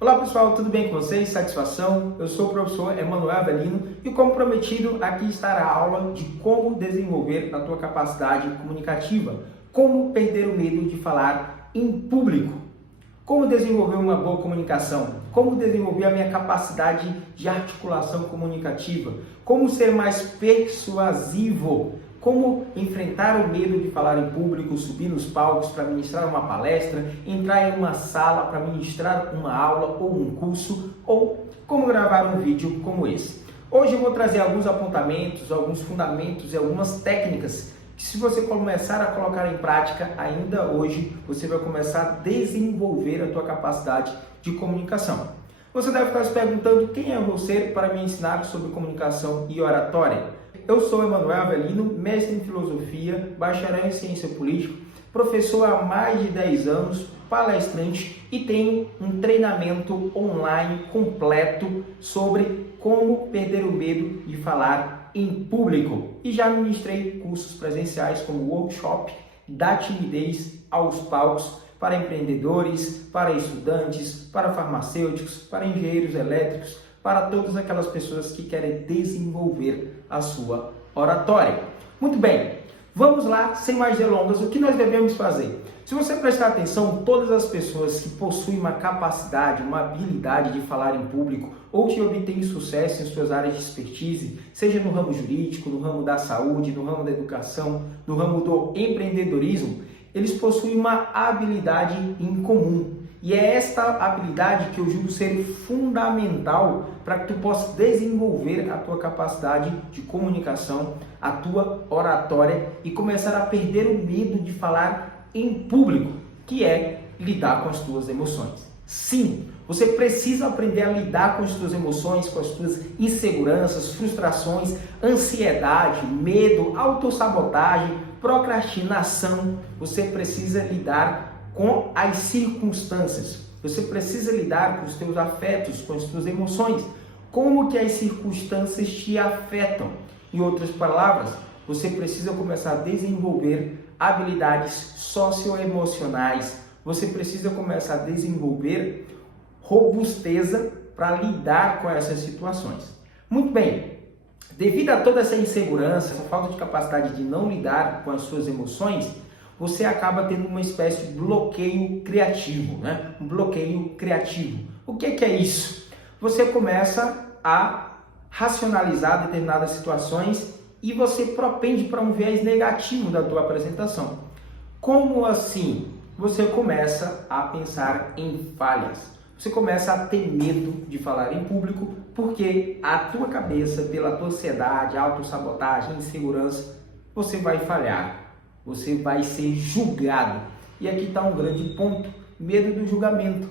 Olá pessoal, tudo bem com vocês? Satisfação? Eu sou o professor Emanuel Avelino e, como prometido, aqui estará a aula de como desenvolver a tua capacidade comunicativa, como perder o medo de falar em público, como desenvolver uma boa comunicação, como desenvolver a minha capacidade de articulação comunicativa, como ser mais persuasivo, como enfrentar o medo de falar em público, subir nos palcos para ministrar uma palestra, entrar em uma sala para ministrar uma aula ou um curso, ou como gravar um vídeo como esse. Hoje eu vou trazer alguns apontamentos, alguns fundamentos e algumas técnicas que, se você começar a colocar em prática ainda hoje, você vai começar a desenvolver a tua capacidade de comunicação. Você deve estar se perguntando: quem é você para me ensinar sobre comunicação e oratória? Eu sou Emanuel Avelino, mestre em filosofia, bacharel em ciência política, professor há mais de 10 anos, palestrante e tenho um treinamento online completo sobre como perder o medo de falar em público. E já ministrei cursos presenciais como workshop da timidez aos palcos para empreendedores, para estudantes, para farmacêuticos, para engenheiros elétricos, para todas aquelas pessoas que querem desenvolver a sua oratória. Muito bem, vamos lá, sem mais delongas, o que nós devemos fazer? Se você prestar atenção, todas as pessoas que possuem uma capacidade, uma habilidade de falar em público ou que obtêm sucesso em suas áreas de expertise, seja no ramo jurídico, no ramo da saúde, no ramo da educação, no ramo do empreendedorismo, eles possuem uma habilidade em comum. E é esta habilidade que eu julgo ser fundamental para que tu possa desenvolver a tua capacidade de comunicação, a tua oratória e começar a perder o medo de falar em público, que é lidar com as tuas emoções. Sim, você precisa aprender a lidar com as tuas emoções, com as tuas inseguranças, frustrações, ansiedade, medo, autossabotagem, procrastinação. Você precisa lidar com as circunstâncias. Você precisa lidar com os teus afetos, com as tuas emoções. Como que as circunstâncias te afetam? Em outras palavras, você precisa começar a desenvolver habilidades socioemocionais. Você precisa começar a desenvolver robusteza para lidar com essas situações. Muito bem, devido a toda essa insegurança, essa falta de capacidade de não lidar com as suas emoções, você acaba tendo uma espécie de bloqueio criativo, né? Um bloqueio criativo. O que é isso? Você começa a racionalizar determinadas situações e você propende para um viés negativo da tua apresentação. Como assim? Você começa a pensar em falhas. Você começa a ter medo de falar em público porque a tua cabeça, pela tua ansiedade, autossabotagem, insegurança, você vai falhar. Você vai ser julgado. E aqui está um grande ponto: medo do julgamento.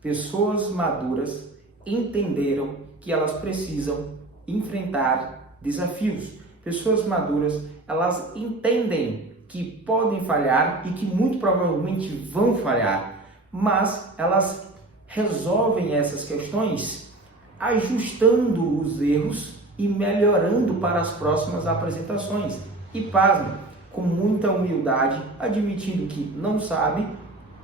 Pessoas maduras entenderam que elas precisam enfrentar desafios. Pessoas maduras, elas entendem que podem falhar e que muito provavelmente vão falhar, mas elas resolvem essas questões ajustando os erros e melhorando para as próximas apresentações. E pasme, com muita humildade, admitindo que não sabe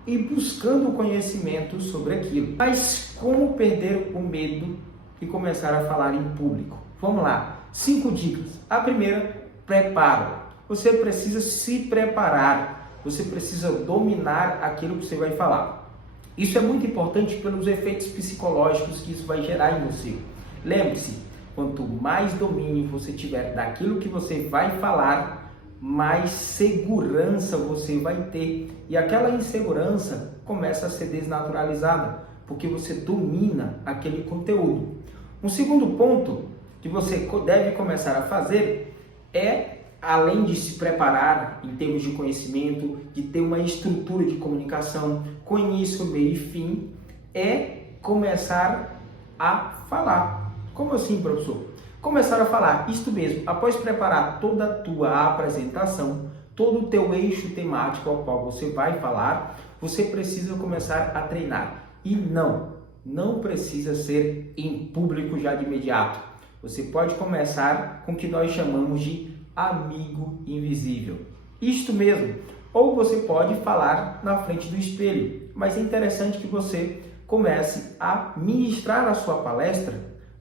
e buscando conhecimento sobre aquilo. Mas como perder o medo e começar a falar em público? Vamos lá, 5 dicas. A primeira, preparo. Você precisa se preparar, você precisa dominar aquilo que você vai falar. Isso é muito importante pelos efeitos psicológicos que isso vai gerar em você. Lembre-se, quanto mais domínio você tiver daquilo que você vai falar, mais segurança você vai ter. E aquela insegurança começa a ser desnaturalizada, porque você domina aquele conteúdo. Um segundo ponto que você deve começar a fazer é, além de se preparar em termos de conhecimento, de ter uma estrutura de comunicação com início, meio e fim, é começar a falar. Como assim, professor? Começar a falar, isto mesmo, após preparar toda a tua apresentação, todo o teu eixo temático ao qual você vai falar, você precisa começar a treinar. E não precisa ser em público já de imediato. Você pode começar com o que nós chamamos de amigo invisível. Isto mesmo, ou você pode falar na frente do espelho, mas é interessante que você comece a ministrar a sua palestra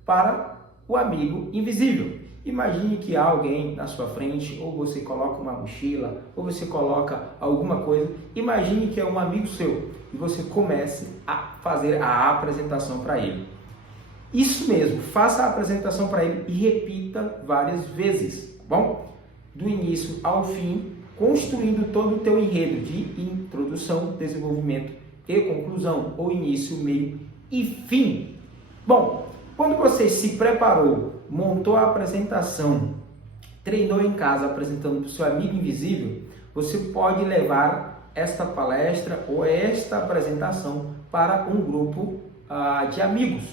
para o amigo invisível. Imagine que há alguém na sua frente, ou você coloca uma mochila, ou você coloca alguma coisa. Imagine que é um amigo seu e você comece a fazer a apresentação para ele. Isso mesmo, faça a apresentação para ele e repita várias vezes, tá bom? Do início ao fim, construindo todo o teu enredo de introdução, desenvolvimento e conclusão, ou início, meio e fim. Bom, quando você se preparou, montou a apresentação, treinou em casa apresentando para o seu amigo invisível, você pode levar esta palestra ou esta apresentação para um grupo de amigos.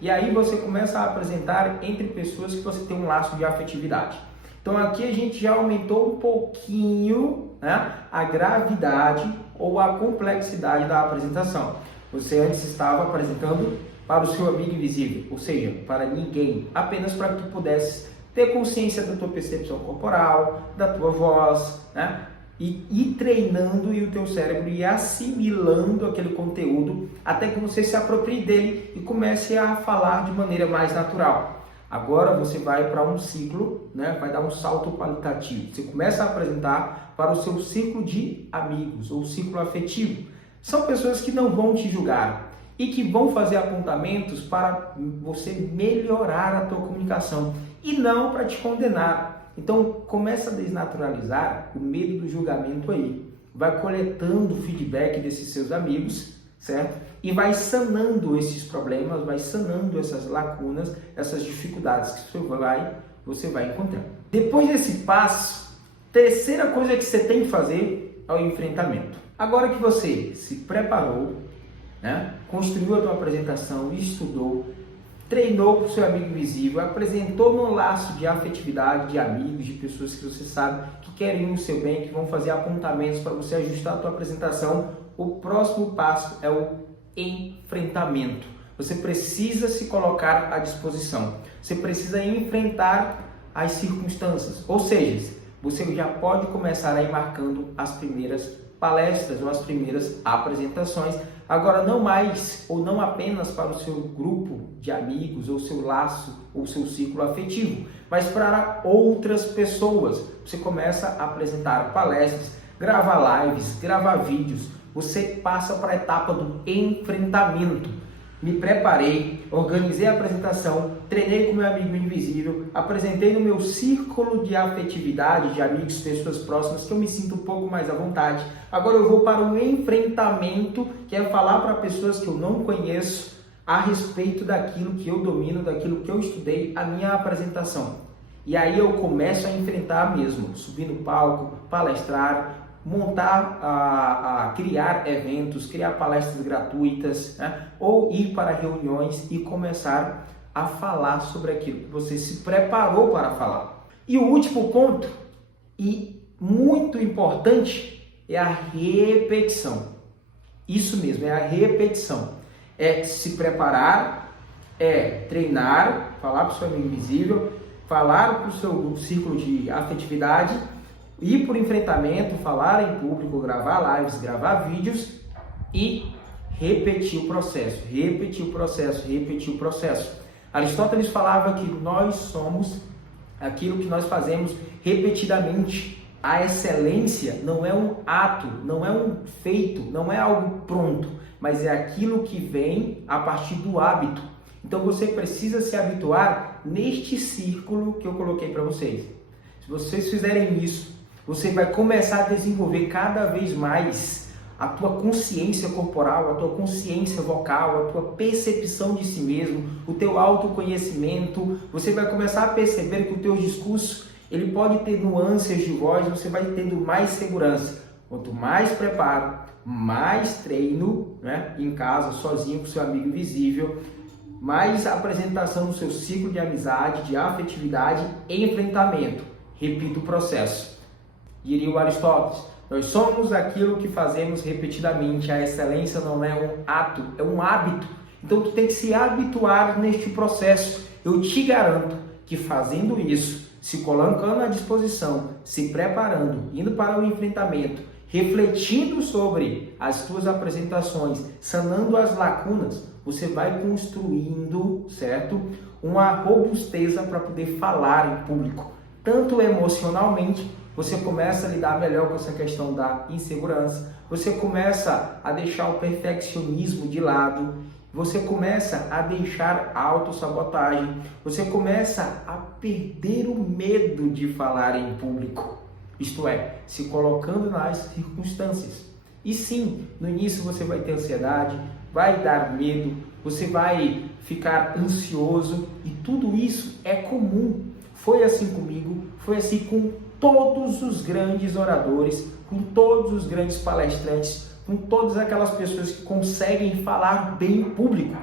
E aí você começa a apresentar entre pessoas que você tem um laço de afetividade. Então aqui a gente já aumentou um pouquinho, né, a gravidade ou a complexidade da apresentação. Você antes estava apresentando para o seu amigo invisível, ou seja, para ninguém, apenas para que tu pudesse ter consciência da tua percepção corporal, da tua voz, né? E ir treinando e o teu cérebro ir assimilando aquele conteúdo até que você se aproprie dele e comece a falar de maneira mais natural. Agora você vai para um ciclo, né? Vai dar um salto qualitativo. Você começa a apresentar para o seu ciclo de amigos ou ciclo afetivo. São pessoas que não vão te julgar e que vão fazer apontamentos para você melhorar a tua comunicação e não para te condenar. Então, começa a desnaturalizar o medo do julgamento aí. Vai coletando o feedback desses seus amigos, certo? E vai sanando esses problemas, vai sanando essas lacunas, essas dificuldades que você vai encontrar. Depois desse passo, terceira coisa que você tem que fazer é o enfrentamento. Agora que você se preparou, né? Construiu a tua apresentação, estudou, treinou para o seu amigo invisível, apresentou no laço de afetividade, de amigos, de pessoas que você sabe que querem o seu bem, que vão fazer apontamentos para você ajustar a tua apresentação. O próximo passo é o enfrentamento. Você precisa se colocar à disposição. Você precisa enfrentar as circunstâncias. Ou seja, você já pode começar a ir marcando as primeiras palestras ou as primeiras apresentações. Agora, não mais ou não apenas para o seu grupo de amigos, ou seu laço, ou seu ciclo afetivo, mas para outras pessoas. Você começa a apresentar palestras, gravar lives, gravar vídeos. Você passa para a etapa do enfrentamento. Me preparei, organizei a apresentação, treinei com meu amigo invisível, apresentei no meu círculo de afetividade, de amigos, pessoas próximas, que eu me sinto um pouco mais à vontade. Agora eu vou para o enfrentamento, que é falar para pessoas que eu não conheço a respeito daquilo que eu domino, daquilo que eu estudei, a minha apresentação. E aí eu começo a enfrentar mesmo, subir no palco, palestrar, montar, criar eventos, criar palestras gratuitas, né? Ou ir para reuniões e começar a falar sobre aquilo que você se preparou para falar. E o último ponto, e muito importante, é a repetição. Isso mesmo, é a repetição. É se preparar, é treinar, falar para o seu amigo invisível, falar para o seu círculo de afetividade, ir por enfrentamento, falar em público, gravar lives, gravar vídeos e repetir o processo, repetir o processo, repetir o processo. Aristóteles falava que nós somos aquilo que nós fazemos repetidamente. A excelência não é um ato, não é um feito, não é algo pronto, mas é aquilo que vem a partir do hábito. Então você precisa se habituar neste círculo que eu coloquei para vocês. Se vocês fizerem isso, você vai começar a desenvolver cada vez mais a tua consciência corporal, a tua consciência vocal, a tua percepção de si mesmo, o teu autoconhecimento. Você vai começar a perceber que o teu discurso ele pode ter nuances de voz, você vai tendo mais segurança. Quanto mais preparo, mais treino, né, em casa, sozinho com seu amigo invisível, mais apresentação no seu ciclo de amizade, de afetividade e enfrentamento. Repita o processo. Diria o Aristóteles, nós somos aquilo que fazemos repetidamente. A excelência não é um ato, é um hábito. Então tu tem que se habituar neste processo. Eu te garanto que fazendo isso, se colocando à disposição, se preparando, indo para o enfrentamento refletindo sobre as tuas apresentações, sanando as lacunas, você vai construindo, certo? Uma robusteza para poder falar em público. Tanto emocionalmente, você começa a lidar melhor com essa questão da insegurança, você começa a deixar o perfeccionismo de lado, você começa a deixar a autossabotagem, você começa a perder o medo de falar em público. Isto é, se colocando nas circunstâncias. E sim, no início você vai ter ansiedade, vai dar medo, você vai ficar ansioso e tudo isso é comum. Foi assim comigo, foi assim com todos os grandes oradores, com todos os grandes palestrantes, com todas aquelas pessoas que conseguem falar bem em público.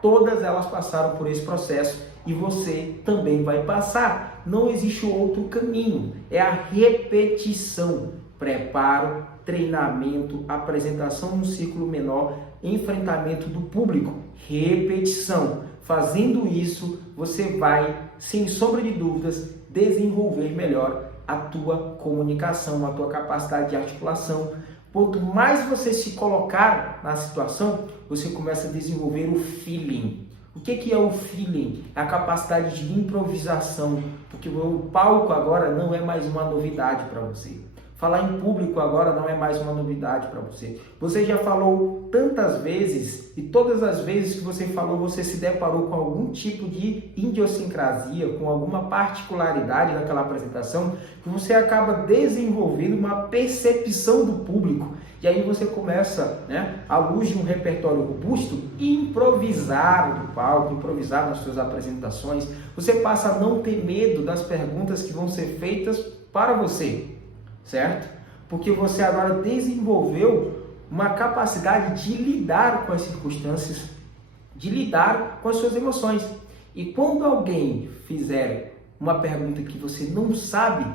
Todas elas passaram por esse processo e você também vai passar. Não existe outro caminho, é a repetição, preparo, treinamento, apresentação num círculo menor, enfrentamento do público, repetição. Fazendo isso, você vai, sem sombra de dúvidas, desenvolver melhor a tua comunicação, a tua capacidade de articulação. Quanto mais você se colocar na situação, você começa a desenvolver o feeling. O que é o feeling? É a capacidade de improvisação, porque o palco agora não é mais uma novidade para você. Falar em público agora não é mais uma novidade para você. Você já falou tantas vezes e todas as vezes que você falou, você se deparou com algum tipo de idiosincrasia, com alguma particularidade daquela apresentação, que você acaba desenvolvendo uma percepção do público. E aí você começa, à luz de um repertório robusto, improvisar no palco, improvisar nas suas apresentações. Você passa a não ter medo das perguntas que vão ser feitas para você. Certo? Porque você agora desenvolveu uma capacidade de lidar com as circunstâncias, de lidar com as suas emoções. E quando alguém fizer uma pergunta que você não sabe,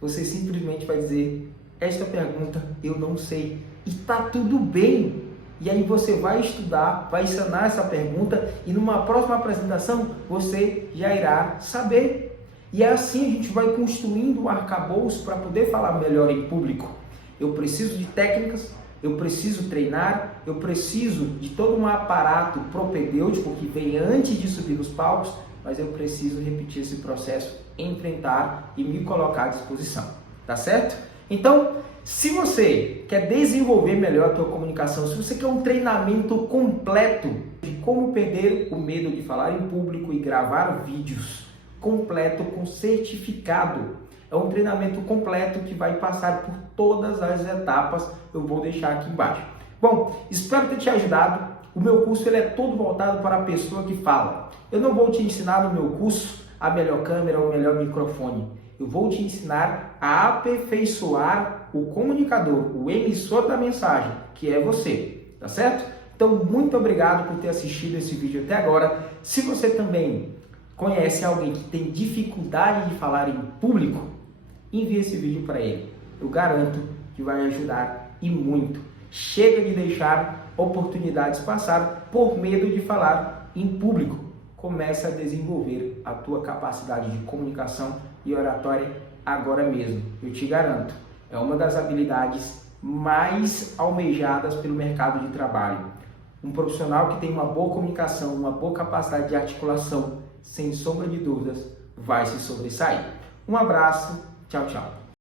você simplesmente vai dizer: esta pergunta eu não sei. E está tudo bem. E aí você vai estudar, vai sanar essa pergunta e numa próxima apresentação você já irá saber. E assim a gente vai construindo um arcabouço para poder falar melhor em público. Eu preciso de técnicas, eu preciso treinar, eu preciso de todo um aparato propedêutico que vem antes de subir nos palcos, mas eu preciso repetir esse processo, enfrentar e me colocar à disposição. Tá certo? Então, se você quer desenvolver melhor a tua comunicação, se você quer um treinamento completo de como perder o medo de falar em público e gravar vídeos, completo com certificado. É um treinamento completo que vai passar por todas as etapas, eu vou deixar aqui embaixo. Bom, espero ter te ajudado. O meu curso ele é todo voltado para a pessoa que fala. Eu não vou te ensinar no meu curso a melhor câmera ou o melhor microfone. Eu vou te ensinar a aperfeiçoar o comunicador, o emissor da mensagem, que é você, tá certo? Então, muito obrigado por ter assistido esse vídeo até agora. Se você também conhece alguém que tem dificuldade de falar em público, envie esse vídeo para ele. Eu garanto que vai ajudar e muito. Chega de deixar oportunidades passar por medo de falar em público. Comece a desenvolver a tua capacidade de comunicação e oratória agora mesmo. Eu te garanto, é uma das habilidades mais almejadas pelo mercado de trabalho. Um profissional que tem uma boa comunicação, uma boa capacidade de articulação, sem sombra de dúvidas, vai se sobressair. Um abraço, tchau, tchau.